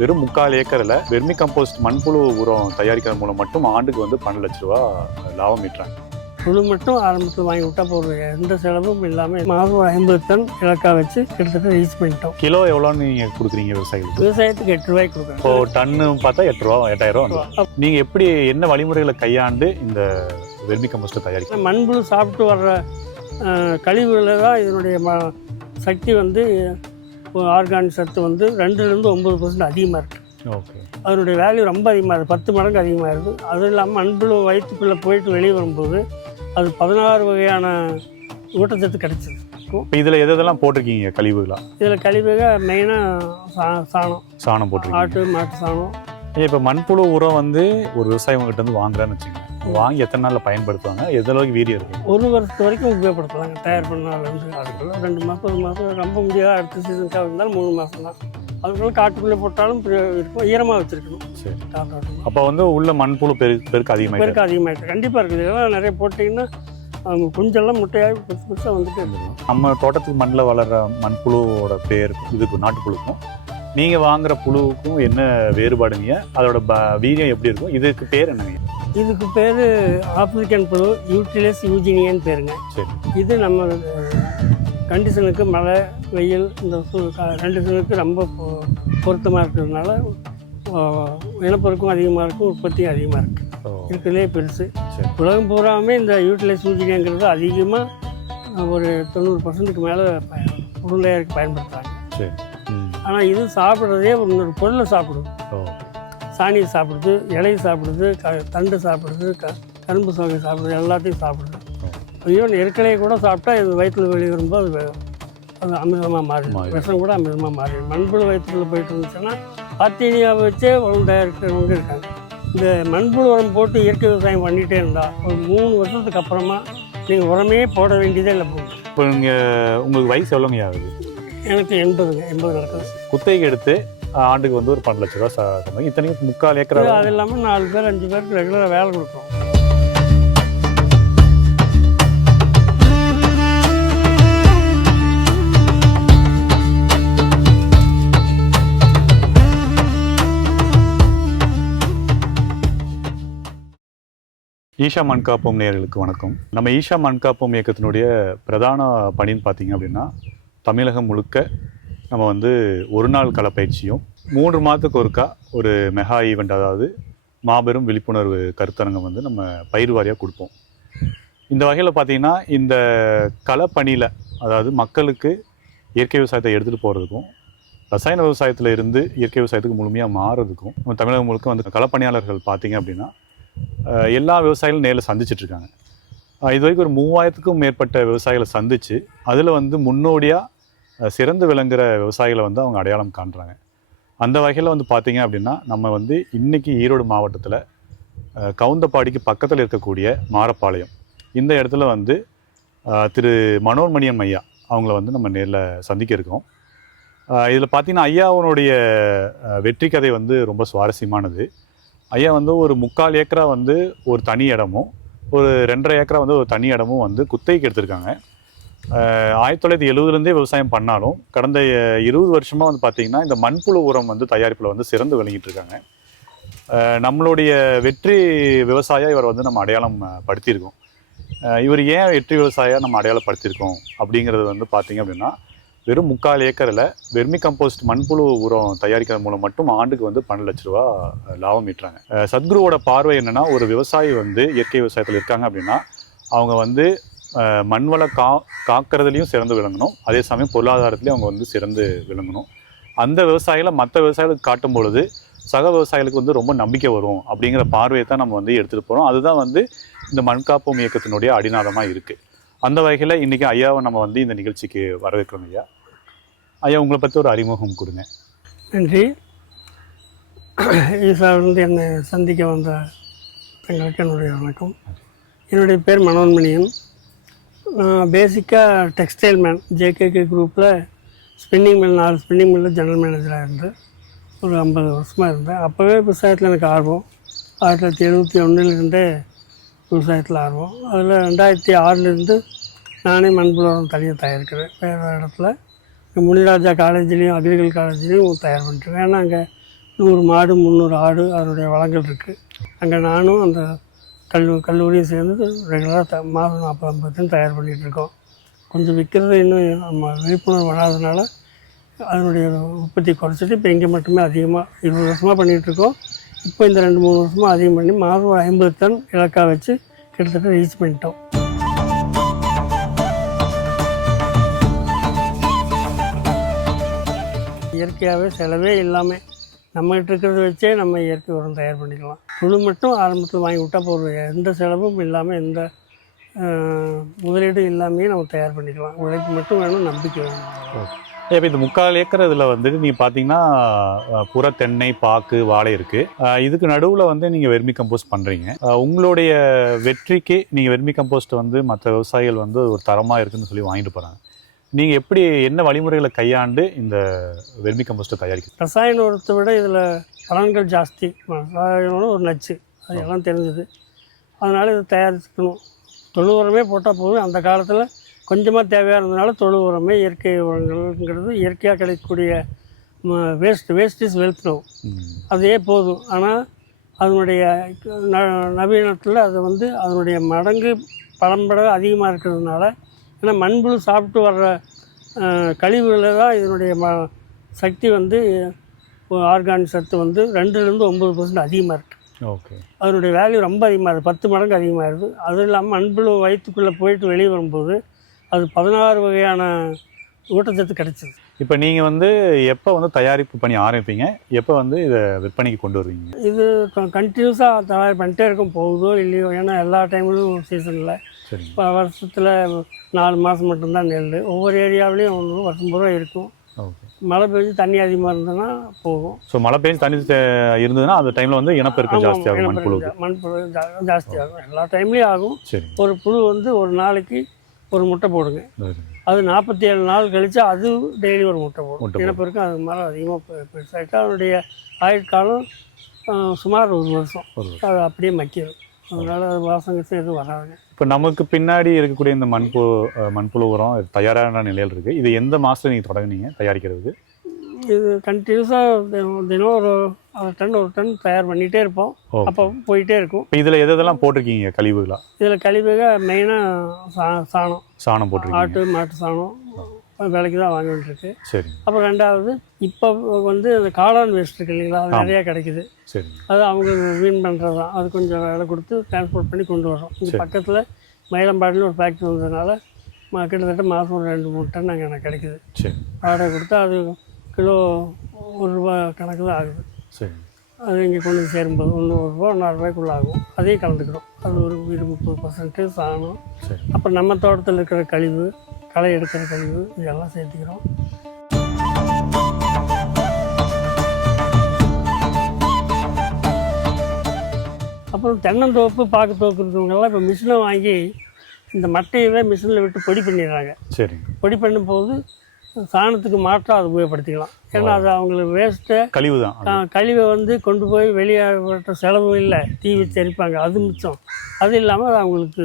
வெறும் 3/4 ஏக்கரில் vermi compost மண்புழு உரம் தயாரிக்கிறது மூலம் மட்டும் ஆண்டுக்கு வந்து 12 லட்ச ரூபா லாபம் ஈட்டுறாங்க. புழு மட்டும் ஆரம்பத்தில் வாங்கி விட்டா போதும், எந்த செலவும் இல்லாமல் மாதம் 50 டன் இலக்கா வச்சு கிட்டத்தட்ட ரீச் பண்ணிட்டோம். கிலோ எவ்வளோன்னு நீங்கள் கொடுக்குறீங்க விவசாயிகளுக்கு? விவசாயத்துக்கு 8 ரூபாய்க்கு கொடுக்குறோம். இப்போ டன்னு பார்த்தா 8 ரூபா 8000 ரூபா. நீங்கள் எப்படி என்ன வழிமுறைகளை கையாண்டு இந்த வெர்மி கம்போஸ்ட்டை தயாரிக்கிறீங்க? மண்புழு சாப்பிட்டு வர்ற கழிவுகளில் தான் இதனுடைய சக்தி வந்து ஆர்கானிக் சத்து வந்து 2லேருந்து 9% அதிகமாக இருக்குது. ஓகே, அதனுடைய வேல்யூ ரொம்ப அதிகமாக இருக்குது, 10 மடங்கு அதிகமாக இருக்குது. அதுவும் இல்லாமல் மண்புழு வயிற்றுக்குள்ளே போயிட்டு வெளியே வரும்போது அது 16 வகையான ஊட்டச்சத்து கிடைச்சிது. இப்போ இதில் எதெல்லாம் போட்டிருக்கீங்க கழிவுகளா? இதில் கழிவுக மெயினாக சாணம் போட்டிருக்கீங்க, ஆட்டு மாட்டு சாணம். இப்போ மண்புழு உரம் வந்து ஒரு விவசாயம் கிட்ட இருந்து வாங்குறான்னு வச்சுக்கோங்க, வாங்கி எத்தனை நாளில் பயன்படுத்துவாங்க, எந்த அளவுக்கு வீரியம் இருக்கும்? 1 வருஷத்து வரைக்கும் உபயோகப்படுத்தலாங்க. தயார் பண்ணாலேருந்து அதுக்குள்ள 2 மாதம் 1 மாதம் ரொம்ப முடியாது. அடுத்த சீசனுக்காக இருந்தாலும் 3 மாதம் தான். அதுக்குள்ள காட்டுக்குள்ளே போட்டாலும் இருக்கும், ஈரமாக வச்சுருக்கணும். சரி, அப்போ வந்து உள்ள மண்புழு பெருக்கு அதிகமாகிட்டு கண்டிப்பாக இருக்குது. இதெல்லாம் நிறைய போட்டிங்கன்னா குஞ்செல்லாம் முட்டையாக புதுசாக வந்துட்டு இருந்துடும். நம்ம தோட்டத்துக்கு மண்ணில் வளர்கிற மண்புழுவோட பேர் இதுக்கு நாட்டுப்புழுக்கும் நீங்கள் வாங்குகிற புழுவுக்கும் என்ன வேறுபாடுங்க? அதோட வீரியம் எப்படி இருக்கும்? இதுக்கு பேர் என்னங்க? இதுக்கு பேர் ஆப்பிரிக்கன் புழு, யூட்டிலஸ் யூஜினியன்னு பேருங்க. சரி, இது நம்ம கண்டிஷனுக்கு மழை வெயில் இந்த 2 சீசனுக்கு ரொம்ப பொருத்தமாக இருக்கிறதுனால இனப்பெருக்கம் அதிகமாக இருக்கும், உற்பத்தியும் அதிகமாக இருக்குது. இருக்கிறதுலே பெருசு. உலகம் பூராமே இந்த யூட்டிலைஸ் யூஜினியாங்கிறது அதிகமாக ஒரு 90%க்கு மேலே உருளையாக பயன்படுத்துகிறாங்க. சரி, ஆனால் இது சாப்பிட்றதே ஒரு பொருளை சாப்பிடுது. சாணியை சாப்பிடுது, இலையை சாப்பிடுது, தண்டு சாப்பிடுது, கரும்பு சோகை சாப்பிடுது, எல்லாத்தையும் சாப்பிடுது. ஈவன் எருக்கலையை கூட சாப்பிட்டா இது வயிற்றில் வெளியே வரும்போது அது அமிர்தமாக மாறிடும், விஷம் கூட அமிர்தமாக மாறிடும். மண்புழு வயிற்றுக்குள்ளே போயிட்டு இருந்துச்சுன்னா பாத்தீனியாவை வச்சே உரம் தயாரிக்கிறவங்க இருக்காங்க. இந்த மண்புழு உரம் போட்டு இயற்கை விவசாயம் பண்ணிகிட்டே இருந்தால் ஒரு 3 வருஷத்துக்கு அப்புறமா நீங்கள் உரமே போட வேண்டியதே இல்லை. போகும். இப்போ உங்களுக்கு வயசு எவ்வளோங்க ஆகுது? எனக்கு 80 நடக்குது. குத்தகைக்கு எடுத்து ஆண்டுக்கு வந்து ஒரு 12 லட்ச ரூபா. இத்தனைக்கும் 3/4 ஏக்கர். அது இல்லாமல் 4 பேர் 5 பேருக்கு ரெகுலராக வேலை கொடுக்குறோம். ஈஷா மண் காப்போம் நேயர்களுக்கு வணக்கம். நம்ம ஈஷா மண் காப்போம் இயக்கத்தினுடைய பிரதான பணின்னு பார்த்தீங்க அப்படின்னா, தமிழகம் முழுக்க நம்ம வந்து ஒரு நாள் களப்பயிற்சியும் 3 மாதத்துக்கு ஒருக்கா ஒரு மெகா ஈவெண்ட், அதாவது மாபெரும் விழிப்புணர்வு கருத்தரங்கம் வந்து நம்ம பயிர் வாரியாக கொடுப்போம். இந்த வகையில் பார்த்திங்கன்னா இந்த களப்பணியில், அதாவது மக்களுக்கு இயற்கை விவசாயத்தை எடுத்துகிட்டு போகிறதுக்கும் ரசாயன விவசாயத்தில் இருந்து இயற்கை விவசாயத்துக்கு முழுமையாக மாறுறதுக்கும் நம்ம தமிழகம் முழுக்க வந்து களப்பணியாளர்கள் பார்த்திங்க அப்படின்னா எல்லா விவசாயிகளும் நேரில் சந்திச்சிட்ருக்காங்க. இது வரைக்கும் ஒரு 3000க்கும் மேற்பட்ட விவசாயிகளை சந்தித்து அதில் வந்து முன்னோடியாக சிறந்து விளங்குகிற விவசாயிகளை வந்து அவங்க அடையாளம் காண்றாங்க. அந்த வகையில் வந்து பார்த்திங்க அப்படின்னா, நம்ம வந்து இன்றைக்கி ஈரோடு மாவட்டத்தில் கவுந்தப்பாடிக்கு பக்கத்தில் இருக்கக்கூடிய மாரப்பாளையம், இந்த இடத்துல வந்து திரு மனோன்மணியம் ஐயா அவங்கள வந்து நம்ம நேரில் சந்திக்க இருக்கோம். இதில் பார்த்திங்கன்னா ஐயாவுடைய வெற்றி கதை வந்து ரொம்ப சுவாரஸ்யமானது. ஐயா வந்து ஒரு 3/4 ஏக்கரா வந்து ஒரு தனி இடமும், ஒரு 2.5 ஏக்கரா வந்து ஒரு தனி இடமும் வந்து குத்தகைக்கு எடுத்திருக்காங்க. 1970லேருந்தே விவசாயம் பண்ணாலும் கடந்த 20 வருஷமாக வந்து பார்த்திங்கன்னா இந்த மண்புழு உரம் வந்து தயாரிப்பில் வந்து சிறந்து விளங்கிட்டு இருக்காங்க. நம்மளுடைய வெற்றி விவசாயியாக இவர் வந்து நம்ம அடையாளம் படுத்தியிருக்கோம். இவர் ஏன் வெற்றி விவசாயியாக நம்ம அடையாளப்படுத்தியிருக்கோம் அப்படிங்கிறது வந்து பார்த்திங்க அப்படின்னா, வெறும் 3/4 ஏக்கரில் வெர்மி கம்போஸ்ட் மண்புழு உரம் தயாரிக்கிறது மூலம் மட்டும் ஆண்டுக்கு வந்து 12 லட்ச ரூபா லாபம் ஈட்டுறாங்க. சத்குருவோட பார்வை என்னென்னா, ஒரு விவசாயி வந்து இயற்கை விவசாயத்தில் இருக்காங்க அப்படின்னா அவங்க வந்து மண்வள காக்கிறதுலையும் சிறந்து விளங்கணும், அதே சமயம் பொருளாதாரத்துலேயும் அவங்க வந்து சிறந்து விளங்கணும். அந்த விவசாயிகளை மற்ற விவசாயிகளுக்கு காட்டும் பொழுது சக விவசாயிகளுக்கு வந்து ரொம்ப நம்பிக்கை வரும் அப்படிங்கிற பார்வையை தான் நம்ம வந்து எடுத்துகிட்டு போகிறோம். அதுதான் வந்து இந்த மண்காப்போம் இயக்கத்தினுடைய அடிநாதமாக இருக்குது. அந்த வகையில் இன்றைக்கி ஐயாவை நம்ம வந்து இந்த நிகழ்ச்சிக்கு வரவேற்கிறோம். ஐயா உங்களை பற்றி ஒரு அறிமுகம் கொடுங்க. நன்றி. ஈசாவிலிருந்து என்னை சந்திக்க வந்த தங்களுக்கு என்னுடைய வணக்கம். என்னுடைய பேர் மனோன்மணியன். நான் பேசிக்காக டெக்ஸ்டைல் மேன், ஜேகேகே குரூப்பில் ஸ்பின்னிங் மில் 4 ஸ்பின்னிங் மில்லில் ஜெனரல் மேனேஜராக இருந்து ஒரு 50 வருஷமாக இருந்தேன். அப்போவே விவசாயத்தில் எனக்கு ஆர்வம். 1971 விவசாயத்தில் ஆர்வம். அதில் 2006 நானே மண்புழு உரம் தனியாக தயாரிக்கிறேன். வேறு இடத்துல முனிராஜா காலேஜ்லேயும் அக்ரிகல் காலேஜ்லேயும் தயார் பண்ணிட்டுருக்கேன். ஏன்னா அங்கே 100 மாடு 300 ஆடு அதனுடைய வளங்கள் இருக்குது. அங்கே நானும் அந்த கல்லூரியும் சேர்ந்து ரெகுலராக மாதம் 40-50 டன் தயார் பண்ணிகிட்ருக்கோம். கொஞ்சம் விற்கிறது இன்னும் நம்ம விழிப்புணர்வு வராதனால அதனுடைய உற்பத்தி குறைச்சிட்டு இப்போ இங்கே மட்டுமே அதிகமாக 20 வருஷமாக பண்ணிகிட்ருக்கோம். இப்போ இந்த 2-3 வருஷமாக அதிகம் பண்ணி மாதம் 50 டன் இலக்காக வச்சு கிட்டத்தட்ட ரீச் பண்ணிட்டோம். இயற்கையாகவே செலவே இல்லாமல் நம்மகிட்ட இருக்கிறத வச்சே நம்ம இயற்கை உரம் தயார் பண்ணிக்கலாம். புழு மட்டும் ஆரம்பத்தில் வாங்கி விட்டால் போதும். எந்த செலவும் இல்லாமல் எந்த முதலீடு இல்லாமையே நம்ம தயார் பண்ணிக்கலாம். உழைப்பு மட்டும் வேணும், நம்பிக்கை வேணும். இப்போ இந்த 3/4 ஏக்கர் இதில் வந்துட்டு நீங்கள் பார்த்தீங்கன்னா புற தென்னை, பாக்கு, வாழை இருக்குது. இதுக்கு நடுவில் வந்து நீங்கள் வெர்மி கம்போஸ்ட் பண்ணுறீங்க. உங்களுடைய வெற்றிக்கு நீங்கள் வெர்மி கம்போஸ்ட் வந்து மற்ற விவசாயிகள் வந்து ஒரு தரமாக இருக்குதுன்னு சொல்லி வாங்கிட்டு போகிறாங்க. நீங்கள் எப்படி என்ன வழிமுறைகளை கையாண்டு இந்த வெர்மி கம்போஸ்ட்டை தயாரிக்கிறது? ரசாயன உரத்தை விட இதில் பலன்கள் ஜாஸ்தி. ரசாயனம் ஒரு நச்சு, அது எல்லாம் தெரிஞ்சது. அதனால் இதை தயாரிச்சுக்கணும். தொழு உரமே போட்டால் போதும். அந்த காலத்தில் கொஞ்சமாக தேவையாக இருந்ததுனால தொழு உரமே இயற்கை உரங்கள்ங்கிறது இயற்கையாக கிடைக்கக்கூடிய வேஸ்ட் இஸ் வெல்த் நோ, அதே போதும். ஆனால் அதனுடைய நவீனத்தில் அது வந்து அதனுடைய மடங்கு பலம்பட அதிகமாக இருக்கிறதுனால, ஏன்னா மண்புழு சாப்பிட்டு வர்ற கழிவுகளில் தான் இதனுடைய சக்தி வந்து ஆர்கானிக் சத்து வந்து 2-9% அதிகமாக இருக்குது. ஓகே, அதனுடைய வேல்யூ ரொம்ப அதிகமாக இருக்குது, 10 மடங்கு அதிகமாகிடுது. அதுவும் இல்லாமல் மண்புழு வயிற்றுக்குள்ளே போயிட்டு வெளியே வரும்போது அது 16 வகையான ஊட்டச்சத்து கிடைச்சிது. இப்போ நீங்கள் வந்து எப்போ வந்து தயாரிப்பு பண்ணி ஆரம்பிப்பீங்க, எப்போ வந்து இதை விற்பனைக்கு கொண்டு வருவீங்க? இது கண்டினியூஸாக தயார் பண்ணிட்டே இருக்கும், போகுதோ இல்லையோ. ஏன்னா எல்லா டைம்லையும் சீசனில் இப்போ வருஷத்தில் 4 மாதம் மட்டும்தான் நெல். ஒவ்வொரு ஏரியாவிலையும் வருஷம் பூரா இருக்கும். ஓகே, மழை பெஞ்சு தண்ணி அதிகமாக இருந்ததுன்னா போகும். ஸோ மழை பெஞ்சு தண்ணி இருந்ததுன்னா அந்த டைமில் வந்து இனப்பெருக்கம் ஜாஸ்தியாகும், மண்புழு ஜாஸ்தியாகும். எல்லா டைம்லேயும் ஆகும். சரி, ஒரு புழு வந்து ஒரு நாளைக்கு ஒரு முட்டை போடுங்க. அது 47 நாள் கழித்து அது டெய்லி ஒரு முட்டை போடும். இனப்பெருக்கம் அது மாதிரி அதிகமாக பெருசாகிட்டு அதனுடைய ஆயுட்காலம் சுமார் 1 வருஷம். அது அப்படியே மக்கிடும். அதனால் அது வாசங்கத்தை எதுவும் வராதுங்க. இப்போ நமக்கு பின்னாடி இருக்கக்கூடிய இந்த மண்புழு உரம் தயாரான நிலையில் இருக்குது. இது எந்த மாதத்தில் நீங்கள் தொடங்குனீங்க தயாரிக்கிறதுக்கு? இது கண்டினியூஸாக தினம் ஒரு டன் தயார் பண்ணிகிட்டே இருப்போம். அப்போ போயிட்டே இருக்கும். இப்போ இதில் எதெல்லாம் போட்டிருக்கீங்க கழிவுகளா? இதில் கழிவுக மெயினாக சாணம் போட்டிருக்கீங்க. ஆட்டு மாட்டு சாணம் விலைக்கு தான் வாங்க வேண்டியிருக்கு. சரி. அப்புறம் 2வது இப்போ வந்து இந்த காளான் வேஸ்ட் இருக்கு இல்லைங்களா, அது நிறையா கிடைக்குது. சரி. அது அவங்க வீண் பண்ணுறது தான். அது கொஞ்சம் விலை கொடுத்து டிரான்ஸ்போர்ட் பண்ணி கொண்டு வரோம். இங்கே பக்கத்தில் மயிலம்பாடியில் ஒரு ஃபேக்ட்ரி வந்ததுனால கிட்டத்தட்ட மாதம் ஒரு 2-3 டன் அங்கே எனக்கு கிடைக்குது. சரி. வாடகை கொடுத்தா அது கிலோ ₹1 கணக்கு தான் ஆகுது. சரி. அது இங்கே கொண்டு வந்து சேரும்போது ₹100 ₹100 ஆகும். அதையும் கலந்துக்கிறோம். அது ஒரு 20-30% சாணம். சரி. அப்புறம் நம்ம தோட்டத்தில் இருக்கிற கழிவு, களை எடுக்கிற கழிவு, இதெல்லாம் சேர்த்துக்கிறோம். அப்புறம் தென்னந்தோப்பு, பாக்குத்தோப்பு இருக்கிறவங்கெல்லாம் இப்போ மிஷினை வாங்கி இந்த மட்டையவே மிஷினில் விட்டு பொடி பண்ணிடுறாங்க. சரி. பொடி பண்ணும்போது சாணத்துக்கு மாற்றாக அதை உபயோகப்படுத்திக்கலாம். ஏன்னா அது அவங்களுக்கு வேஸ்ட்டு கழிவு தான். கழிவை வந்து கொண்டு போய் வெளியே செலவு இல்லை, தீ வச்சு எரிப்பாங்க, அது மிச்சம். அது இல்லாமல் அது அவங்களுக்கு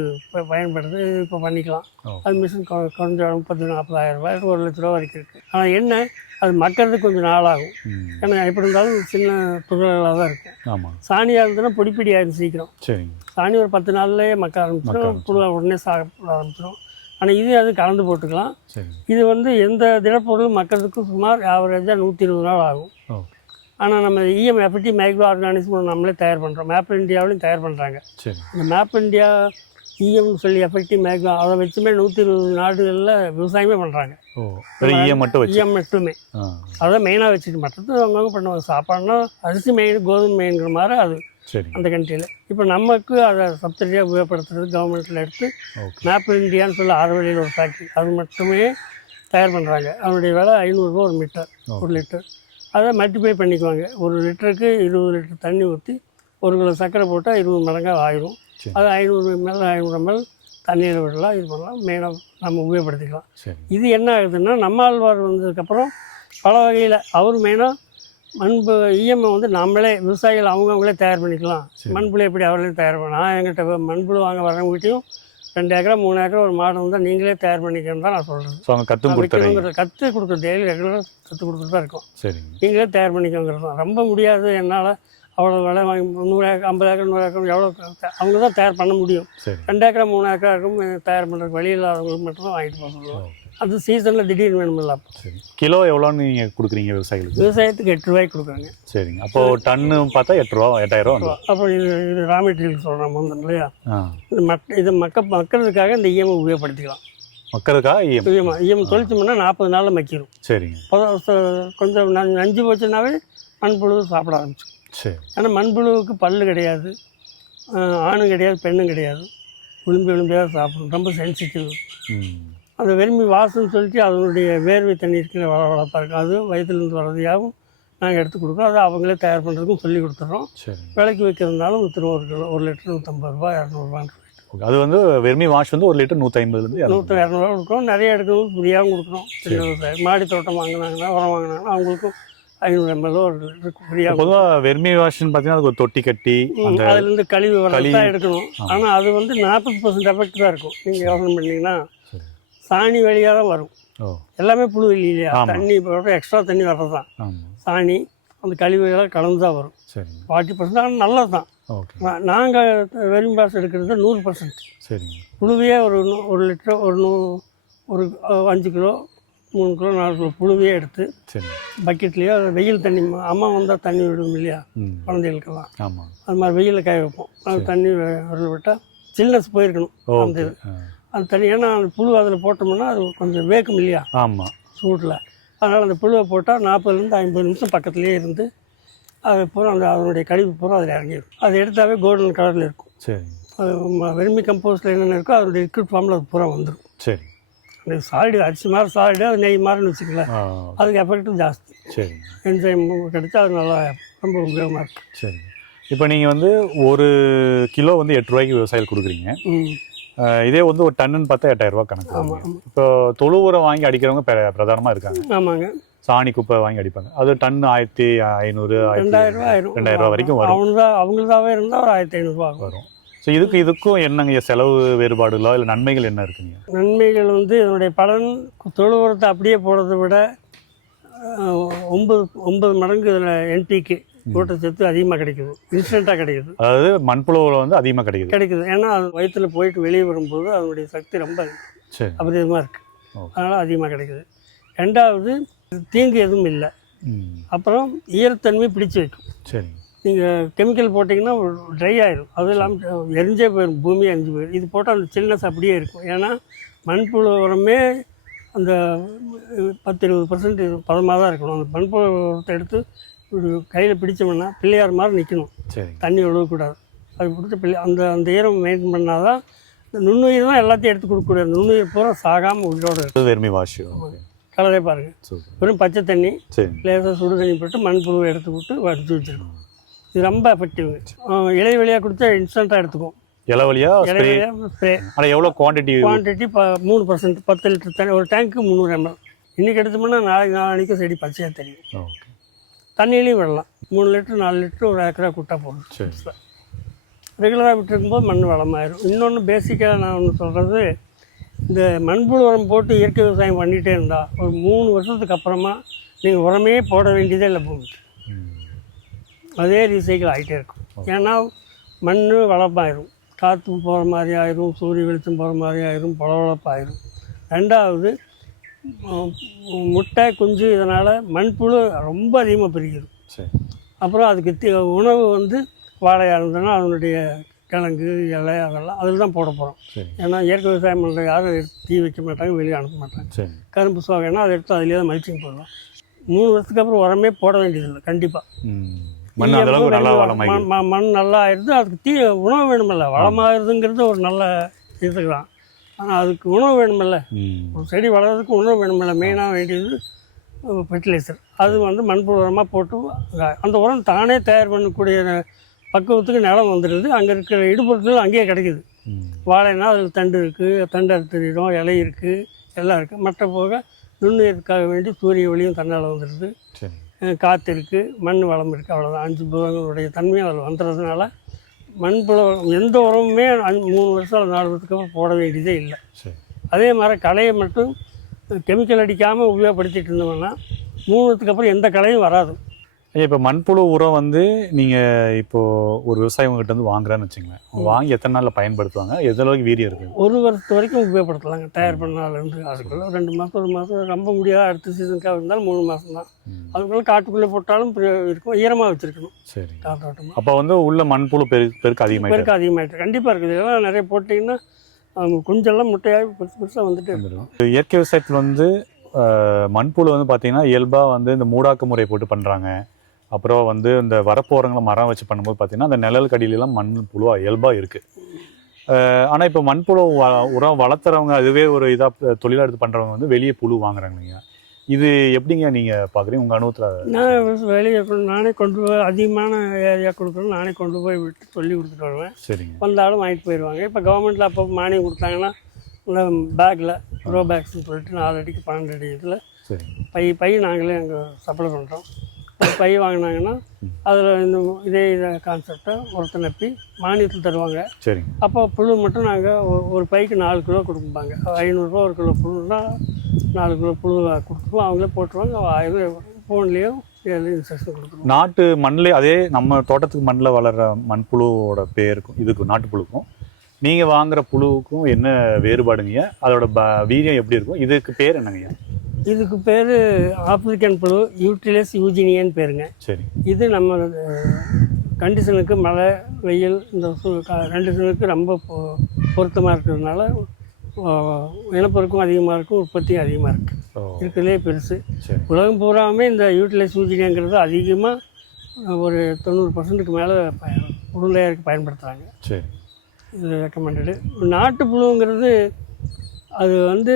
பயன்படுது. இப்போ பண்ணிக்கலாம். அது மிஷின் கொஞ்சம் 30,000-40,000 ரூபாய் ₹1,00,000 வரைக்கும் இருக்குது. ஆனால் என்ன, அது மக்கறதுக்கு கொஞ்சம் நாளாகும். ஏன்னா எப்படி இருந்தாலும் சின்ன துகள்களாக தான் இருக்கும். ஆமாம். சாணியாக இருந்ததுன்னா பொடிப்பிடி ஆயிடும் சீக்கிரம். சரி. சாணி ஒரு 10 நாள்லேயே மக்க ஆரம்பிச்சிடும், புழு உடனே சாப்பிட ஆரம்பிச்சிடும். ஆனால் இது அது கலந்து போட்டுக்கலாம். இது வந்து எந்த திடப்பொருளும் மக்களுக்கு சுமார் ஆவரேஜாக 120 நாள் ஆகும். ஆனால் நம்ம எஃப்டி மைக்ரோ ஆர்கானிசம் நம்மளே தயார் பண்ணுறோம். மேப் இந்தியாவிலையும் தயார் பண்ணுறாங்க. இந்த மேப் இந்தியா இஎம்னு சொல்லி எஃபெக்டிவ் மைக்ரோ அதை வச்சுமே 120 நாடுகளில் விவசாயமே பண்ணுறாங்க. இஎம் மட்டுமே அதை மெயினாக வச்சுட்டு மற்றது அவங்கவுங்க பண்ணுவாங்க. சாப்பாடுனா அரிசி மெயின், கோதுமை மெயின்கிற மாதிரி அது அந்த கண்ட்ரியில். இப்போ நமக்கு அதை சப்சிடியாக உபயோகப்படுத்துறது கவர்மெண்ட்டில் எடுத்து மேப் இந்தியான்னு சொல்லி ஆரவழியில் ஒரு ஃபேக்ட்ரி, அது மட்டுமே தயார் பண்ணுறாங்க. அதனுடைய விலை ₹500 ஒரு மீட்டர், 1 லிட்டர். அதை மல்டிப்ளை பண்ணிக்குவாங்க. 1 லிட்டருக்கு 20 லிட்டர் தண்ணி ஊற்றி 1 கிலோ சர்க்கரை போட்டால் 20 மடங்காக ஆயிரும். அது 500 ml தண்ணீரை விடலாம், இது பண்ணலாம், மெயினாக நம்ம உபயோகப்படுத்திக்கலாம். இது என்ன ஆகுதுன்னா, நம்மாழ்வார் வந்ததுக்கப்புறம் பல வகையில் அவர் மெயினாக இஎம்ஐ வந்து நம்மளே விவசாயிகள் அவங்களே தயார் பண்ணிக்கலாம். மண்புழு எப்படி அவர்களே தயார் பண்ணலாம். எங்கிட்ட மண்புழு வாங்க வரவங்ககிட்டையும் 2 ஏக்கரா 3 ஏக்கரா ஒரு மாடு இருந்தால் நீங்களே தயார் பண்ணிக்கணும்னு தான் நான் சொல்கிறேன். ஸோ அவங்க கற்றும் கொடுத்துறீங்க. கற்றுக் கொடுக்குற டெய்லி ரெகுலராக கற்றுக் கொடுத்துட்டு தான் இருக்கோம். சரிங்க. நீங்களே தயார் பண்ணிக்கோங்கிறது தான். ரொம்ப முடியாது என்னால் அவ்வளோ விலை வாங்கி 100 ஏக்கர் 50 ஏக்கர் 100 ஏக்கர் எவ்வளோ அவங்க தான் தயார் பண்ண முடியும். சரி. 2 ஏக்கரா 3 ஏக்கரா இருக்கும் தயார் பண்ணுறதுக்கு வழி இல்லாதவங்களுக்கு மட்டும் தான் வாங்கிட்டு போக சொல்லுவோம். அது சீசனில் திடீர்னு வேணுமில்ல. சரி. கிலோ எவ்வளோன்னு நீங்கள் கொடுக்குறீங்க விவசாயிகளுக்கு? விவசாயத்துக்கு 8 ரூபாய்க்கு கொடுக்குறாங்க. சரிங்க. அப்போது டன்னு பார்த்தா 8 ரூபா 8000 ரூபா. அப்போ இது ரா மெட்டீரியல் சொல்கிறோம் வந்து இல்லையா. இது மக்களுக்காக இந்த இஎம்ஐ உபயோகப்படுத்திக்கலாம். மக்களுக்காக இஎம்ஐ தொழிச்சோம்னா 40 நாளில் மக்கிடும். சரிங்க. கொஞ்சம் நஞ்சு போச்சுன்னாவே மண்புழு சாப்பிட ஆரம்பிச்சு. சரி. ஆனால் மண்புழுவுக்கு பல்லு கிடையாது, ஆணும் கிடையாது, பெண்ணும் கிடையாது. விளிம்பியாக சாப்பிடும். ரொம்ப சென்சிட்டிவ். அந்த வெறுமி வாசம்னு சொல்லிட்டு அதனுடைய வேர்வை தண்ணி இருக்கிற வளர்ப்பாக இருக்கும். அது வயிற்றுலேருந்து வர்றதையாகவும் நாங்கள் எடுத்து கொடுக்குறோம். அதை அவங்களே தயார் பண்ணுறதுக்கும் சொல்லி கொடுத்துட்றோம். விலைக்கு வைக்கிறதுனாலும் 100 கிலோ 1 லிட்டர் 150 ரூபா 200 ரூபான்னு. அது வந்து வெறுமி வாஷ் வந்து 1 லிட்டர் 150 200 ரூபா கொடுக்குறோம். நிறைய எடுக்கணும், ஃப்ரீயாகவும் கொடுக்குறோம். சின்ன விவசாயம் மாடி தோட்டம் வாங்கினாங்கன்னா உரம் வாங்கினாங்கன்னா அவங்களுக்கும் 500 ml 1 லிட்டர் ஃப்ரீயாக. பொதுவாக வெறுமி வாஷ்ன்னு பார்த்தீங்கன்னா அதுக்கு ஒரு தொட்டி கட்டி அதுலேருந்து கழிவு வரதான் எடுக்கணும். ஆனால் அது வந்து 40% எஃபெக்ட் தான் இருக்கும். நீங்கள் யோசனை பண்ணிங்கன்னா சாணி வழியாக தான் வரும். எல்லாமே புழு இல்லையா, தண்ணி போட்டு எக்ஸ்ட்ரா தண்ணி வர்றது தான். சாணி அந்த கழிவுகளாக கலந்து தான் வரும். 40% ஆனால் நல்லது தான். நாங்கள் வெறும் பாஸ் எடுக்கிறது 100%. சரிங்க. புழுவையே ஒரு லிட்டர் ஒரு 5 கிலோ 3 கிலோ 4 கிலோ புழுவையே எடுத்து பக்கெட்லேயோ வெயில் தண்ணி அம்மா வந்தால் தண்ணி விடும் இல்லையா குழந்தைகளுக்கெல்லாம், அது மாதிரி வெயிலில் காய வைப்போம். அது தண்ணி வரல விட்டால் சில்னஸ் போயிருக்கணும் அந்த இது அந்த தண்ணி. ஏன்னா அந்த புழு அதில் போட்டோம்னா அது கொஞ்சம் வேக்கும் இல்லையா சூட்டில். அதனால் அந்த புழுவை போட்டால் 40லேருந்து 50 நிமிஷம் பக்கத்துலேயே இருந்து அது பூரா அதனுடைய கழிவு பூரா அதில் இறங்கிடும். அது எடுத்தாவே கோல்டன் கலரில் இருக்கும். அது வெர்மி கம்போஸ்டில் என்னென்ன இருக்கோ அதனுடைய லிக்விட் ஃபார்மில் அது பூரா வந்துடும். அந்த சாலிடு அரிசி மாதிரி சாலிடு அது நெய் மாதிரின்னு வச்சுக்கல, அதுக்கு எஃபெக்டும் ஜாஸ்தி. என்ஜைம் கிடைச்சா அது நல்லா ரொம்ப உபயோகமாக இருக்குது. சரி. இப்போ நீங்கள் வந்து 1 கிலோ வந்து 8 ரூபாய்க்கு விவசாயிகள் கொடுக்குறீங்க. இதே வந்து ஒரு டன்னுன்னு பார்த்தா 8000 ரூபா கணக்கு. இப்போ தொழு உரம் வாங்கி அடிக்கிறவங்க பிரதானமாக இருக்காங்க. ஆமாங்க. சாணி குப்பை வாங்கி அடிப்பாங்க. அது டன்னு 1500 2000 ரூபா வரைக்கும் வரும். அவங்களுதாவே இருந்தால் ஒரு 1500 வரும். ஸோ இதுக்கும் என்னங்க செலவு வேறுபாடுகளோ இல்லை நன்மைகள் என்ன இருக்குங்க? நன்மைகள் வந்து இதனுடைய பலன் தொழு உரத்தை அப்படியே போடுறதை விட 9 மடங்கு இதில் NPK ஊட்டச்சத்து அதிகமாக கிடைக்குது. இன்ஸ்டண்ட்டாக கிடைக்குது. அதாவது மண்புழுவில் வந்து அதிகமாக கிடைக்குது. ஏன்னா அது வயிற்றில் போயிட்டு வெளியே வரும்போது அதனுடைய சக்தி ரொம்ப அபரிதமாக இருக்குது. அதனால் அதிகமாக கிடைக்குது. 2வது தீங்கு எதுவும் இல்லை. அப்புறம் ஈரத்தன்மை பிடிச்சி வைக்கும். நீங்கள் கெமிக்கல் போட்டிங்கன்னா ட்ரை ஆகிடும். அதுவும் இல்லாமல் எரிஞ்சே போயிடும், பூமியே எரிஞ்சு போயிடும். இது போட்டால் அந்த சில்னஸ் அப்படியே இருக்கும். ஏன்னா மண்புழு உரமே அந்த 10-20% பதமாக தான் இருக்கணும். அந்த மண்புழு உரத்தை எடுத்து கையில் பிடிச்சோம்னா பிள்ளையார் மாதிரி நிற்கணும். தண்ணி ஒழுகக்கூடாது. அது பிடிச்ச அந்த ஈரம் மெயின்டைன் பண்ணால் தான் இந்த நுண்ணுயிர் தான் எல்லாத்தையும் எடுத்து கொடுக்கக்கூடாது. நுண்ணுயிர் பூரா சாகாமல் உயிரோடு இருக்குது. வெர்மி வாஷ் கலரே பாருங்கள். வெறும் பச்சை தண்ணி லேசாக சுடு தண்ணி போட்டு மண்புழுவை எடுத்து விட்டு வடித்து வச்சுருக்கோம். இது ரொம்ப எஃபெக்டிவ். இலை வழியாக கொடுத்தா இன்ஸ்டண்ட்டாக எடுத்துக்கும். இலை வழியாக ஸ்ப்ரே. ஆனால் எவ்வளோ குவான்டிட்டி 3%. 10 லிட்டர் தண்ணி ஒரு டேங்க்கு 300 ml. இன்றைக்கி எடுத்தோம்னா நாளைக்கு செடி பச்சையாக தெரியும். தண்ணியிலையும் விடலாம். 3 லிட்டர் 4 லிட்டர் ஒரு ஏக்கரா கூட்டாக போடணும். ரெகுலராக விட்டுருக்கும்போது மண் வளமாயிரும். இன்னொன்று பேசிக்காக நான் ஒன்று சொல்கிறது, இந்த மண்புழு உரம் போட்டு இயற்கை விவசாயம் பண்ணிகிட்டே இருந்தால் ஒரு 3 வருஷத்துக்கு அப்புறமா நீங்கள் உரமே போட வேண்டியதே இல்லை. பூமிக்கு அதே ரீசைக்கிள் ஆகிட்டே இருக்கும். ஏன்னா மண் வளமாயிரும், காற்று போகிற மாதிரி ஆயிரும், சூரிய வெளிச்சம் போகிற மாதிரி ஆயிரும், பளபளப்பாயிரும். 2வது முட்டை குஞ்சு இதனால் மண்புழு ரொம்ப அதிகமாக பெருகிடும். அப்புறம் அதுக்கு உணவு வந்து வாழையாக இருந்ததுன்னா அதனுடைய கிழங்கு இலை அதெல்லாம் அதில் தான் போட போகிறோம். ஏன்னா இயற்கை விவசாயம் பண்ணுற யாரும் தீ வைக்க மாட்டாங்க, வெளியே அனுப்ப மாட்டாங்க. கரும்பு சோகைன்னா அதை எடுத்து அதிலே தான் மல்ச்சிங் போடலாம். 3 வருஷத்துக்கு அப்புறம் உரமே போட வேண்டியதில்லை. கண்டிப்பாக மண் நல்லா ஆயிடுது. அதுக்கு உணவு வேணுமில்ல. வளமாகிறதுங்கிறது ஒரு நல்ல இதுக்கு தான். ஆனால் அதுக்கு உணவு வேணுமில்ல. ஒரு செடி வளர்கிறதுக்கு உணவு வேணுமில்ல. மெயினாக வேண்டியது ஃபெர்டிலைசர். அது வந்து மண்புழு உரமாக போட்டு அந்த உரம் தானே தயார் பண்ணக்கூடிய பக்குவத்துக்கு நிலம் வந்துடுது. அங்கே இருக்கிற இடுபொருட்கள் அங்கேயே கிடைக்குது. வாழைனா அதில் தண்டு இருக்குது, தண்டு அறுத்துடும், இலை இருக்குது, எல்லாம் இருக்குது. மற்ற போக நுண்ணுயிர்க்காக வேண்டி சூரிய ஒளியும் தன்னால் வந்துடுது. காற்று இருக்குது, மண் வளம் இருக்குது. அவ்வளோதான். 5 புதங்களுடைய தன்மையும் அதில் வந்துடுறதுனால மண்புழு எந்த உரமுமே 3 வருஷம் 4 வருஷத்துக்கு அப்புறம் போட வேண்டியதே இல்லை. சரி. அதே மாதிரி களையை மட்டும் கெமிக்கல் அடிக்காமல் உபயோகப்படுத்திட்டு இருந்தோம்னா 3 வருஷத்துக்கு அப்புறம் எந்த களையும் வராது. ஐயா, இப்போ மண்புழு உரம் வந்து நீங்கள் இப்போது ஒரு விவசாயி உங்ககிட்ட வந்து வாங்குறான்னு வச்சுங்களேன், வாங்கி எத்தனை நாளில் பயன்படுத்துவாங்க, எந்த அளவுக்கு வீரியம் இருக்குது? 1 வருஷத்து வரைக்கும் உபயோகப்படுத்தலாங்க. தயார் பண்ணாலேருந்து அதுக்குள்ளே 2 மாதம் 1 மாதம் ரொம்ப முடியாது. அடுத்த சீசனுக்காக இருந்தாலும் 3 மாதம் தான். அதுக்குள்ளே காட்டுக்குள்ளே போட்டாலும் இருக்கும். ஈரமாக வச்சுருக்கணும். சரி. காத்தோட்டமாக. அப்போ வந்து உள்ள மண்புழு பெருக்கு அதிகமாகிட்டு கண்டிப்பாக இருக்குது. இதெல்லாம் நிறைய போட்டிங்கன்னா கொஞ்சம்லாம் முட்டையாக பெருசாக வந்துட்டு வந்துடும். இயற்கை விவசாயத்தில் வந்து மண்புழு வந்து பார்த்திங்கன்னா இயல்பாக வந்து இந்த மூடாக்கு முறை போட்டு பண்ணுறாங்க. அப்புறம் வந்து இந்த வரப்போரங்களை மரம் வச்சு பண்ணும்போது பார்த்திங்கன்னா அந்த நிழல் கடியிலலாம் மண் புழுவாக இயல்பாக இருக்குது. ஆனால் இப்போ மண்புழு உரம் வளர்த்துறவங்க அதுவே ஒரு இதாக தொழிலாக எடுத்து பண்ணுறவங்க வந்து வெளியே புழு வாங்குறாங்க. இல்லைங்க, இது எப்படிங்க நீங்கள் பார்க்குறீங்க உங்கள் அனுபவத்தில்? நான் வெளியே நானே கொண்டு போய் அதிகமான ஏரியா கொடுக்குறோம். நானே கொண்டு போய் விட்டு சொல்லி கொடுத்துட்டு வருவேன். சரிங்க. வந்தாலும் வாங்கிட்டு போயிடுவாங்க. இப்போ கவர்மெண்ட்டில் அப்போ மானியம் கொடுத்தாங்கன்னா பேக்கில் ப்ரோ பேக்ஸ்ன்னு சொல்லிட்டு 4 அடிக்கு 12 அடி இதில் சரி பை நாங்களே அங்கே சப்ளை பண்ணுறோம். பை வாங்கினாங்கன்னா அதில் இந்த இதே கான்செப்டை உரத்தை நப்பி மானியத்தில் தருவாங்க. சரி. அப்போ புழு மட்டும் நாங்கள் ஒரு பைக்கு 4 கிலோ கொடுப்பாங்க. 500 ரூபா 1 கிலோ புழுன்னா 4 கிலோ புழு கொடுத்துருவோம். அவங்களே போட்டுருவாங்க. ஃபோன்லேயும் இன்ஸ்ட்ரக்ஷன் கொடுத்துருவோம். நாட்டு மண்ணில் அதே நம்ம தோட்டத்துக்கு மண்ணில் வளர்கிற மண்புழுவோட பேருக்கும் இதுக்கும் நாட்டுப்புழுக்கும் நீங்கள் வாங்குகிற புழுவுக்கும் என்ன வேறுபாடுங்க? அதோட வீரியம் எப்படி இருக்கும்? இதுக்கு பேர் என்னங்கய்யா? இதுக்கு பேர் ஆப்பிரிக்கன் புழு, யூட்டிலஸ் யூஜினியன் பேருங்க. சரி. இது நம்ம கண்டிஷனுக்கு மழை வெயில் இந்த கண்டிஷனுக்கு ரொம்ப பொருத்தமாக இருக்கிறதுனால இனப்பெருக்கம் அதிகமாக இருக்கும், உற்பத்தியும் அதிகமாக இருக்குது. இருக்கிறதுலே பெருசு. உலகம் பூராமே இந்த யூட்டிலஸ் யூஜினியங்கிறது அதிகமாக ஒரு 90% மேலே புழுந்தையருக்கு பயன்படுத்துகிறாங்க. சரி. இது ரெக்கமெண்டடு. நாட்டு புழுங்கிறது அது வந்து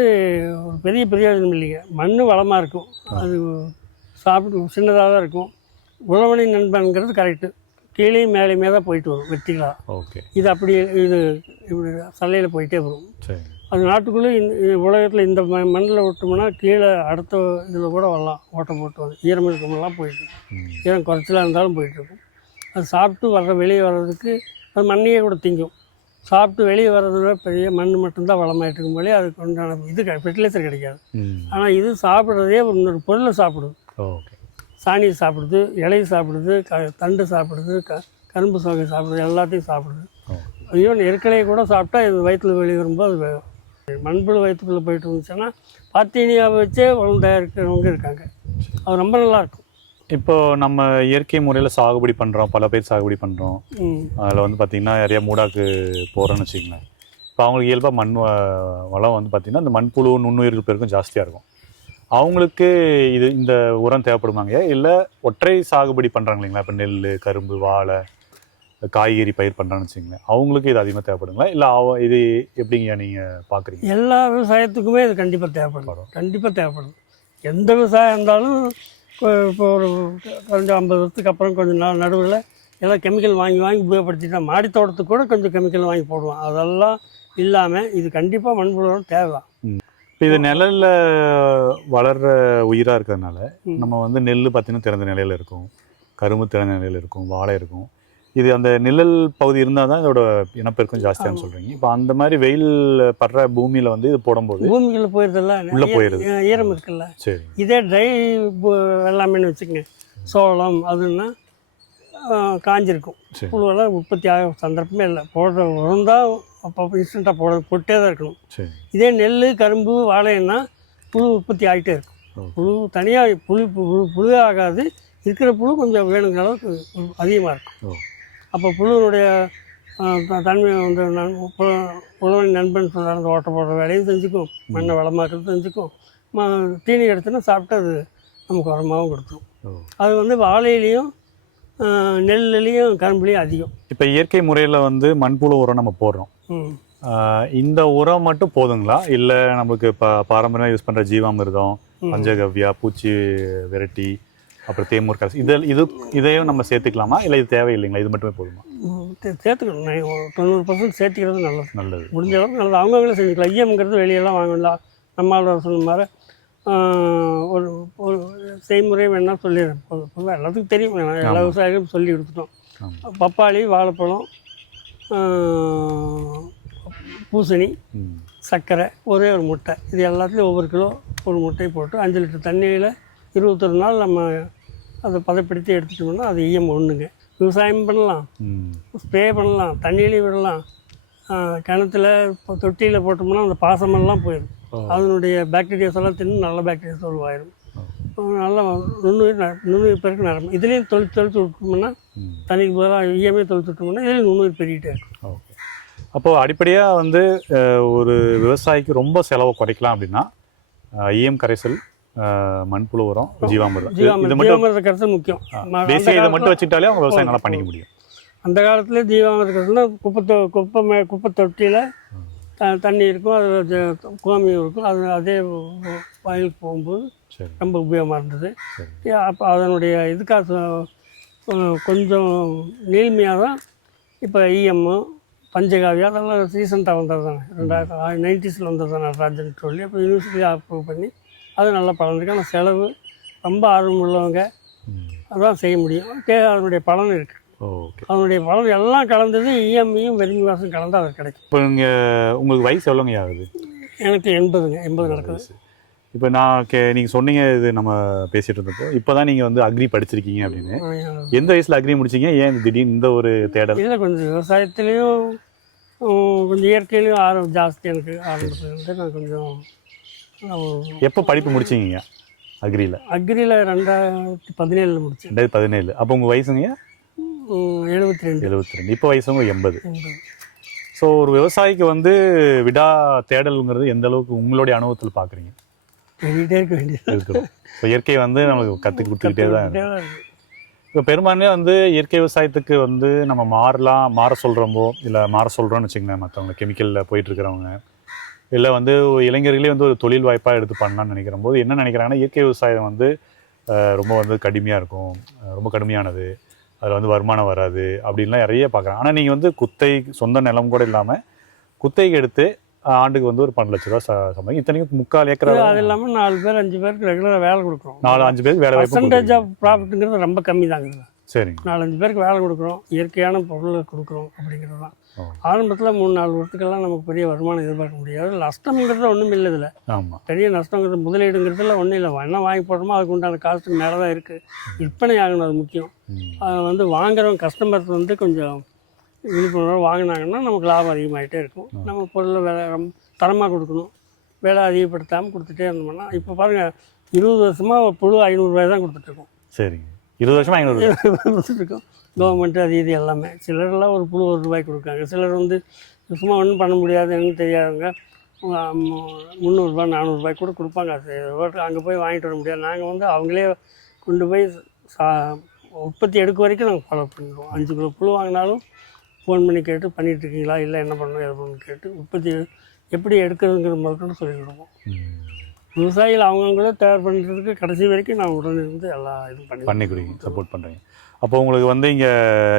ஒரு பெரிய பிரயோஜனம் இல்லைங்க. மண் வளமாக இருக்கும். அது சாப்பிட்டு சின்னதாக தான் இருக்கும். உழவனின் நண்பன்கிறது கரெக்டு. கீழே மேலேயுமே தான் போயிட்டு வரும் வெற்றிகளாக. ஓகே. இது அப்படி இது இப்படி சல்லையில் போயிட்டே வரும். சரி. அது நாட்டுக்குள்ளே உலகத்தில் இந்த மண்ணில் விட்டோம்னா கீழே அடுத்த இதில் கூட வரலாம். ஓட்டம் போட்டு வந்து ஈரம் இருக்கமெல்லாம் போயிட்டுருக்கும். ஈரம் குறைச்சலாக இருந்தாலும் போயிட்டுருக்கும். அது சாப்பிட்டு வெளியே வர்றதுக்கு அது மண்ணையே கூட திங்கும். சாப்பிட்டு வெளியே வர்றதுல பெரிய மண் மட்டும்தான் வளமாயிட்டு இருக்கும் போலே அதுக்கு உண்டான இது ஃபெர்டிலைசர் கிடைக்காது. ஆனால் இது சாப்பிட்றதே இன்னொரு பொருளை சாப்பிடுது. ஓகே. சாணியை சாப்பிடுது, இலையை சாப்பிடுது, தண்டு சாப்பிடுது, கரும்பு சோகை சாப்பிடுது, எல்லாத்தையும் சாப்பிடுது. ஈவன் எருக்கலையை கூட சாப்பிட்டா இது வயிற்றுல வெளியே வரும்போது அது மண்புழு வயிற்றுக்குள்ளே போயிட்டு இருந்துச்சுன்னா பாத்தீனியாவை வச்சே உரம் தயாரிக்கிறவங்க இருக்காங்க. அது ரொம்ப நல்லாயிருக்கும். இப்போ நம்ம இயற்கை முறையில் சாகுபடி பண்ணுறோம், பல பேர் சாகுபடி பண்ணுறோம். அதில் வந்து பார்த்திங்கன்னா நிறையா மூடாக்கு போகிறோன்னு வச்சுக்கங்களேன். இப்போ அவங்களுக்கு இயல்பாக மண் வளம் வந்து பார்த்திங்கன்னா இந்த மண்புழு நுண்ணுயிர்கள் பேருக்கும் ஜாஸ்தியாக இருக்கும். அவங்களுக்கு இந்த உரம் தேவைப்படுமாங்க? இல்லை ஒற்றை சாகுபடி பண்ணுறாங்க இல்லைங்களா? இப்போ நெல், கரும்பு, வாழை, காய்கறி பயிர் பண்ணுறான்னு வச்சுக்கங்களேன், அவங்களுக்கு இது அதிகமாக தேவைப்படுங்களா? இல்லை இது எப்படிங்க நீங்கள் பார்க்குறீங்க? எல்லா விவசாயத்துக்குமே இது கண்டிப்பாக தேவைப்படும். கண்டிப்பாக தேவைப்படும். எந்த விவசாயம் இருந்தாலும் இப்போ ஒரு கொஞ்சம் 50 வருஷத்துக்கு அப்புறம் கொஞ்சம் நாள் நடுவில் எல்லாம் கெமிக்கல் வாங்கி உபயோகப்படுத்திட்டா மாடி தோட்டத்துக்கு கூட கொஞ்சம் கெமிக்கல் வாங்கி போடுவோம். அதெல்லாம் இல்லாமல் இது கண்டிப்பாக மண்புழு தேவை. இப்போ இது நிழலில் வளர்கிற உயிராக இருக்கிறதுனால நம்ம வந்து நெல் பார்த்திங்கன்னா திறந்த நிலையில் இருக்கும், கரும்பு திறந்த நிலையில் இருக்கும், வாழை இருக்கும். இது அந்த நிழல் பகுதி இருந்தால் தான் இதோட இனப்பெருக்கம் ஜாஸ்தியானு சொல்கிறீங்க. இப்போ அந்த மாதிரி வெயில் படுற பூமியில் வந்து இது போடும்போது பூமிக்குள்ள போயிருதுல்ல, உள்ளே போயிடுது, ஈரம் இருக்குல்ல. சரி. இதே ட்ரை வெள்ளாமைன்னு வச்சுக்கோங்க, சோளம் அதுன்னா காஞ்சிருக்கும். புழுவெல்லாம் உற்பத்தி ஆக சந்தர்ப்பமே இல்லை. போடுற உரம் தான் அப்போ இன்ஸ்டண்ட்டாக போட்டே தான் இருக்கணும். சரி. இதே நெல், கரும்பு, வாழைன்னா புழு உற்பத்தி ஆகிட்டே இருக்கும். புழு தனியாக புழுவே ஆகாது. இருக்கிற புழு கொஞ்சம் வேணுங்கிற அளவுக்கு அதிகமாக இருக்கும். அப்போ புழுனுடைய தன்மை வந்து புழுவின் நண்பன் சொல்கிற அந்த ஓட்ட போடுற வேலையும் செஞ்சுக்கும், மண்ணை வளமாக்குறது செஞ்சுக்கும். தீனி எடுத்துன்னா சாப்பிட்டு அது நமக்கு உரமாகவும் கொடுத்துரும். அது வந்து வாழையிலையும் நெல்லையும் கரும்புலையும் அதிகம். இப்போ இயற்கை முறையில் வந்து மண்புழு உரம் நம்ம போடுறோம். இந்த உரம் மட்டும் போதுங்களா? இல்லை நமக்கு இப்போ பாரம்பரியமாக யூஸ் பண்ணுற ஜீவாமிர்தம், பஞ்சகவ்யா, பூச்சி விரட்டி, அப்புறம் தேமூர் கரைசி இதையும் நம்ம சேர்த்துக்கலாமா? இல்லை இது தேவையில்லைங்களா? இது மட்டுமே போதுமா? சேர்த்துக்கணும். 90% சேர்த்துக்கிறது நல்லது. முடிஞ்ச அளவுக்கு நல்லது. அவங்கவுங்களே செஞ்சுக்கலாம். ஐயம்ங்கிறது வெளியெல்லாம் வாங்கலாம். நம்மளால் சொன்ன மாதிரி ஒரு செய்முறை வேணால் சொல்லிடுறேன். பொதுவாக எல்லாத்துக்கும் தெரியும். எல்லா விவசாயிகளும் சொல்லி கொடுத்துட்டோம். பப்பாளி, வாழைப்பழம், பூசணி, ம். சர்க்கரை, ஒரே ஒரு முட்டை, இது எல்லாத்துலேயும் ஒவ்வொரு கிலோ ஒரு முட்டையை போட்டு 5 லிட்டர் தண்ணியில் 21 நாள் நம்ம அதை பதப்படுத்தி எடுத்துட்டோம்னா அது ஈயம் ஒன்றுங்க. விவசாயம் பண்ணலாம், ம். ஸ்ப்ரே பண்ணலாம், தண்ணியிலையும் விடலாம், கிணத்துல இப்போ தொட்டியில் போட்டோம்னா அந்த பாசமெல்லாம் போயிடும். அதனுடைய பாக்டீரியாஸ் எல்லாம் தின்னு நல்ல பாக்டீரியாஸ் உருவாயிடும். நல்லா நுண்ணுயிர் பெருக்கு நடக்கும். இதுலேயும் தொழிற்று விட்டோம்னா தண்ணிக்கு பதிலாக ஈயமே தொழிற்று விட்டோம்னா இதுலேயும் நுண்ணுயிர் பெருகிட்டே இருக்கும். ஓகே. அப்போது அடிப்படையாக வந்து ஒரு விவசாயிக்கு ரொம்ப செலவை குறைக்கலாம் அப்படின்னா ஈயம் கரைசல், மண்புழு உரம், ஜீவாமிர்தம், இது மட்டும் ஜீவாமிர்த கரைசல் முக்கியம். பேசிக்காக இதை மட்டும் வச்சுக்கிட்டாலே அவங்க விவசாயம் நல்லா பண்ணிக்க முடியும். அந்த காலத்துல ஜீவாமிர்த கரைசல்னா குப்பை தொட்டியில் தண்ணி இருக்கும், அதில் கோமியம் இருக்கும், அது அதே வயலுக்கு போகும்போது ரொம்ப உபயோகமாக இருந்தது. அப்போ அதனுடைய இதுக்காக கொஞ்சம் நீள்மையாக தான் இப்போ இஎம்மு, பஞ்சகாவியா அதெல்லாம் ரீசெண்டாக வந்தது தானே, 1990s வந்தது தான் நடராஜன் சொல்லி. அப்போ யூனிவர்சிட்டி அப்ரூவ் பண்ணி அது நல்லா பலன் இருக்குது. ஆனால் செலவு ரொம்ப ஆர்வம் உள்ளவங்க அதான் செய்ய முடியும். அதனுடைய பலன் இருக்குது. ஓகே. அதனுடைய பலன் எல்லாம் கலந்தது இஎம்ஐயும் வெறுமி வாசம் கலந்து அது கிடைக்கும். இப்போ உங்களுக்கு வயசு எவ்வளோங்க ஆகுது? எனக்கு 80 நடக்குது. இப்போ நீங்கள் சொன்னீங்க இது நம்ம பேசிகிட்டு இருந்தப்போ இப்போ தான் நீங்கள் வந்து அக்ரி படிச்சிருக்கீங்க அப்படின்னு. எந்த வயசில் அக்ரி முடிச்சிங்க? ஏன் திடீர்னு இந்த ஒரு தேடல்? இல்லை, கொஞ்சம் விவசாயத்துலேயும் கொஞ்சம் இயற்கையிலையும் ஆர்வம் ஜாஸ்தி எனக்கு. ஆரம்பத்துலேருந்து நான் கொஞ்சம். எப்போ படிப்பு முடிச்சிங்க அக்ரியில்? அக்ரியில் 2017 முடித்தேன். 2017. அப்போ உங்கள் வயசுங்க? 72. இப்போ வயசுங்க 80. ஸோ ஒரு விவசாயிக்கு வந்து விடா தேடலுங்கிறது எந்த அளவுக்கு உங்களுடைய அனுபவத்தில் பார்க்குறீங்க? தேடிட்டே இருக்க வேண்டியது இருக்கணும். இப்போ இயற்கை வந்து நமக்கு கற்றுக் கொடுத்துக்கிட்டே தான் இருக்கு. இப்போ பெரும்பான்மையாக வந்து இயற்கை விவசாயத்துக்கு வந்து நம்ம மாற சொல்கிறோமோ இல்லை மாற சொல்கிறோன்னு வச்சுக்கோங்களேன், மற்றவங்க கெமிக்கலில் போயிட்டுருக்கிறவங்க இல்லை வந்து இளைஞர்களே வந்து ஒரு தொழில் வாய்ப்பாக எடுத்து பண்ணலான்னு நினைக்கிற போது என்ன நினைக்கிறாங்கன்னா, இயற்கை விவசாயம் வந்து ரொம்ப வந்து கடுமையாக இருக்கும், ரொம்ப கடுமையானது, அதில் வந்து வருமானம் வராது அப்படின்லாம் நிறைய பார்க்குறாங்க. ஆனால் நீங்கள் வந்து சொந்த நிலம் கூட இல்லாமல் குத்தகைக்கு எடுத்து ஆண்டுக்கு வந்து ஒரு 12 லட்ச ரூபா சம்பளம், இத்தனைக்கும் 3/4 ஏக்கர். அது இல்லாமல் 4 பேர் 5 பேருக்கு ரெகுலராக வேலை கொடுக்குறோம். 4-5 பேருக்கு வேலை வாய்ப்பு. பர்சன்டேஜ் ஆஃப் ப்ராஃபிட்டுங்கிறது ரொம்ப கம்மி தாங்க. சரிங்க. 4-5 பேருக்கு வேலை கொடுக்குறோம், இயற்கையான பொருளை கொடுக்குறோம் அப்படிங்கிறது தான். ஆரம்பத்தில் 3-4 வருஷத்துக்கெல்லாம் நமக்கு பெரிய வருமானம் எதிர்பார்க்க முடியாது. நஷ்டங்கிறது ஒன்றும் இல்லை இதில். ஆமாம். பெரிய நஷ்டங்கிறது முதலீடுங்கிறதுல ஒன்றும் இல்லை. என்ன வாங்கி போடுறோமோ அதுக்கு உண்டான காஸ்ட்டுக்கு மேலே தான் இருக்குது. விற்பனை ஆகணும், அது முக்கியம். அது வந்து வாங்குறவங்க கஸ்டமர்ஸ் வந்து கொஞ்சம் விழிப்புணர்வு வாங்கினாங்கன்னா நமக்கு லாபம் அதிகமாகிட்டே இருக்கும். நம்ம பொருளை வேலை ரொம்ப தரமாக கொடுக்கணும், வேலை அதிகப்படுத்தாமல் கொடுத்துட்டே இருந்தோம்னா. இப்போ பாருங்கள், 20 வருஷமாக புழு 500 ரூபாய் தான் கொடுத்துட்ருக்கோம். சரிங்க. 20 வருஷமாக 500 கொடுத்துட்ருக்கோம். கவர்மெண்ட்டு அது இது எல்லாமே. சிலரெல்லாம் ஒரு புழு 1 ரூபாய்க்கு கொடுக்காங்க. சிலர் வந்து சும்மா ஒன்றும் பண்ண முடியாது, எனக்கு தெரியாதவங்க 300 ரூபா 400 ரூபாய்க்கு கூட கொடுப்பாங்க. அது அங்கே போய் வாங்கிட்டு வர முடியாது. நாங்கள் வந்து அவங்களே கொண்டு போய் உற்பத்தி எடுக்க வரைக்கும் நாங்கள் ஃபாலோ பண்ணிடுவோம். 5 கிலோ புழு வாங்கினாலும் ஃபோன் பண்ணி கேட்டு பண்ணிகிட்ருக்கீங்களா, இல்லை என்ன பண்ணணும் எது பண்ணணும் கேட்டு உற்பத்தி எப்படி எடுக்கிறதுங்கிற முதல்கொண்டு சொல்லிவிடுவோம். விவசாயிகள் அவங்கவுங்களே தயார் பண்ணுறதுக்கு கடைசி வரைக்கும் நான் உடனே இருந்து எல்லா இதுவும் பண்ணி கொடுங்க, சப்போர்ட் பண்ணுறீங்க. அப்போ உங்களுக்கு வந்து இங்கே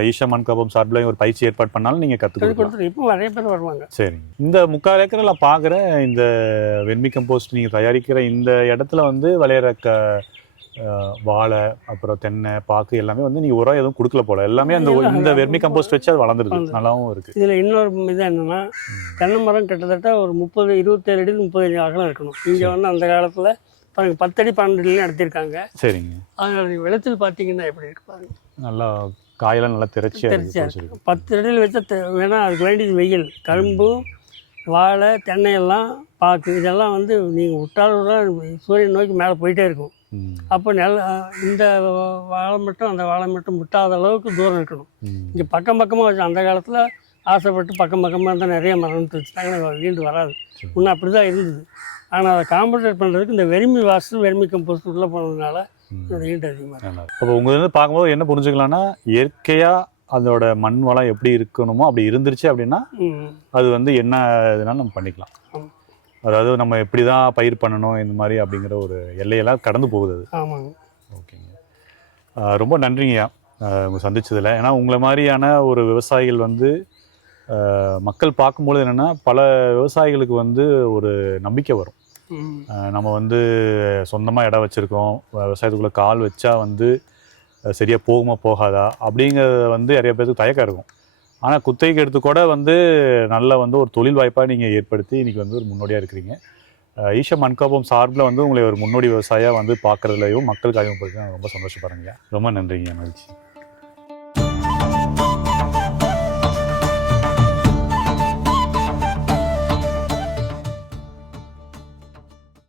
ஈஷா மண்காப்பம் சார்பில் ஒரு பயிற்சி ஏற்பாடு பண்ணாலும் நீங்கள் கொடுத்துட்டு இப்போ நிறைய பேர் வருவாங்க. சரிங்க. இந்த 3/4 ஏக்கரில் நான் பார்க்குறேன், இந்த வெர்மி கம்போஸ்ட் நீங்கள் தயாரிக்கிற இந்த இடத்துல வந்து விளையிற வாழை, அப்புறம் தென்னை, பாக்கு எல்லாமே வந்து நீங்கள் உரம் எதுவும் கொடுக்கல போல, எல்லாமே அந்த இந்த வெர்மி கம்போஸ்ட் வச்சு அது வளர்ந்துருது, நல்லாவும் இருக்குது. இதில் இன்னொரு இது என்னென்னா, தென்னை மரம் கிட்டத்தட்ட ஒரு 27 அடி 35 அகலம் இருக்கணும். இங்கே வந்து அந்த காலத்தில் பாருங்க 10 அடி 12 அடிலையும் நடத்திருக்காங்க. சரிங்க. அதனுடைய விளைச்சல் பார்த்தீங்கன்னா எப்படி இருக்கு பாருங்க, நல்லா காயெல்லாம் நல்லா திரைச்சியாக 10 அடியில் வச்சா வேணால் அதுக்கு வேண்டியது வெயில். கரும்பு, வாழை, தென்னையெல்லாம், பாக்கு இதெல்லாம் வந்து நீங்கள் விட்டாலும் சூரியன் நோக்கி மேலே போயிட்டே இருக்கும். அப்போ இந்த வாழை மட்டும் அந்த வாழை மட்டும் விட்டாத அளவுக்கு தூரம் இருக்கணும். இங்கே பக்கமாக வச்சு அந்த காலத்தில் ஆசைப்பட்டு பக்கமாக இருந்தால் நிறைய மரம் வச்சுட்டாங்கன்னா வீண்டு வராது. இன்னும் அப்படி தான் இருந்தது. ஆனால் அதை காம்பன்சேட் பண்ணுறதுக்கு இந்த வெர்மி கம்போஸ்ட் உள்ளே போனதுனால ஈல்டு அதிகமாக இருக்கும். அப்போ உங்கள் வந்து பார்க்கும்போது என்ன புரிஞ்சுக்கலாம்னா, இயற்கையாக அதோட மண் வளம் எப்படி இருக்கணுமோ அப்படி இருந்துருச்சு அப்படின்னா அது வந்து என்ன இதனாலும் நம்ம பண்ணிக்கலாம். அதாவது நம்ம எப்படி தான் பயிர் பண்ணணும் இந்த மாதிரி அப்படிங்கிற ஒரு எல்லையெல்லாம் கடந்து போகுது அது. ஆமாங்க. ஓகேங்க, ரொம்ப நன்றிங்கய்யா உங்கள் சந்திச்சதில். ஏன்னா உங்களை மாதிரியான ஒரு விவசாயிகள் வந்து மக்கள் பார்க்கும்போது என்னென்னா, பல விவசாயிகளுக்கு வந்து ஒரு நம்பிக்கை வரும். நம்ம வந்து சொந்தமாக இடம் வச்சுருக்கோம், விவசாயத்துக்குள்ளே கால் வச்சா வந்து சரியாக போகுமா போகாதா அப்படிங்கிறத வந்து நிறைய பேருக்கு தயக்கம் இருக்கும். ஆனால் குத்தகைக்கு எடுத்து கூட வந்து நல்ல வந்து ஒரு தொழில் வாய்ப்பாக நீங்கள் ஏற்படுத்தி இன்றைக்கி வந்து ஒரு முன்னோடியாக இருக்கிறீங்க. ஈஷா மண்காப்பம் சார்பில் வந்து உங்களை ஒரு முன்னோடி விவசாயியாக வந்து பார்க்குறதுலையும் மக்களுக்கு அறிமுகப்படுத்தி நான் ரொம்ப சந்தோஷப்படுறேங்க. ரொம்ப நன்றிங்க, மகிழ்ச்சி.